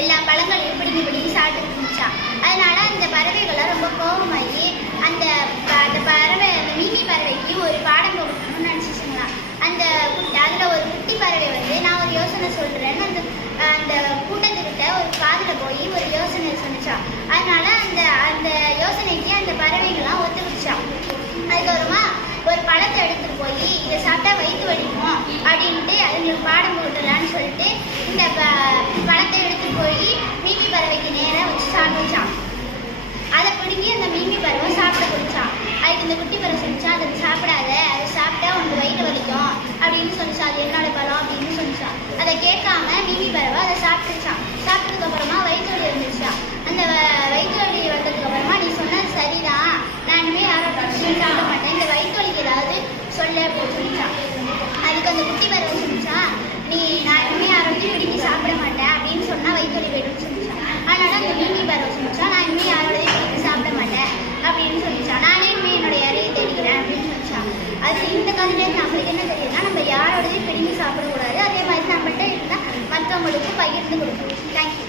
எல்லா பழங்களையும் பிடிங்கி சாப்பிட்டு இருந்துச்சான். அதனால அந்த பறவைகள்லாம் ரொம்ப கோபமாகி அந்த பறவை அந்த மீமி பறவைக்கு ஒரு பாடம் கொடுக்கணும்னு நினச்சிச்சுங்களாம். அதில் ஒரு குட்டி பறவை வந்து நான் ஒரு யோசனை சொல்கிறேன்னு அந்த கூட்டத்துக்கிட்ட ஒரு காதில் போய் ஒரு யோசனை சொன்னிச்சான். அதனால அந்த யோசனைக்கு அந்த பறவைகள்லாம் ஒத்துக்கிச்சான். அதுக்கப்புறமா ஒரு பழத்தை எடுத்துட்டு போய் இதை சாப்பிட்டா வயிற்று வலிக்கும் அப்படின்ட்டு அதுங்களுக்கு பாடம் போட்டுடலான்னு சொல்லிட்டு இந்த பழத்தை எடுத்துட்டு போய் மீமி பறவைக்கு நேராக வச்சு சாப்பிட்டுச்சான். அதை பிடுங்கி அந்த மீமி பறவை சாப்பிட கொடுத்தான். அதுக்கு இந்த குட்டி பறவை சொல்லிச்சான், அதை சாப்பிடாத, அதை சாப்பிட்டா உனக்கு வயிறு வலிக்கும் அப்படின்னு சொல்லிச்சான். அது என்னோட பழம் அப்படின்னு சொல்லிச்சான். அதை கேட்காம மீமி பறவை அதை சாப்பிட்டுச்சான். சாப்பிட்டதுக்கு அப்புறமா வயிற்று வலி வந்துச்சான். அந்த வயிற்று வலி வந்ததுக்கு அப்புறமா நீ சொன்னது சரிதான், நான் இனிமேல் யாரும் சாப்பிட மாட்டேன், இந்த வயிற்று வலிக்கு ஏதாவது சொல்ல அப்படின்னு சொல்லிச்சான். அதுக்கு அந்த குட்டி பறவை சொல்லிச்சான், நான் இனிமேல் யாரும் பிடிக்கி சாப்பிட மாட்டேன் அப்படின்னு சொன்னால் வயிற்று வலி போய்டும்னு சொல்லிச்சான். அதனால அந்த மீமி பறவை சொல்லிச்சான், நான் இனிமேல் யாரோடையும் பிடிக்கி சாப்பிட மாட்டேன் அப்படின்னு சொல்லிச்சான். நானே இனிமேல் என்னோட யாரையை தேடிக்கிறேன் அப்படின்னு சொல்லிச்சான். அது இந்த காலத்துல நம்மளுக்கு என்ன தெரியுதுன்னா, நம்ம யாரோடையும் பிடிக்கி சாப்பிடக்கூடாது. அதே மாதிரி நம்மகிட்ட இருந்தால் மற்றவங்களுக்கு பகிர்ந்து கொடுக்கணும். தேங்க்யூ.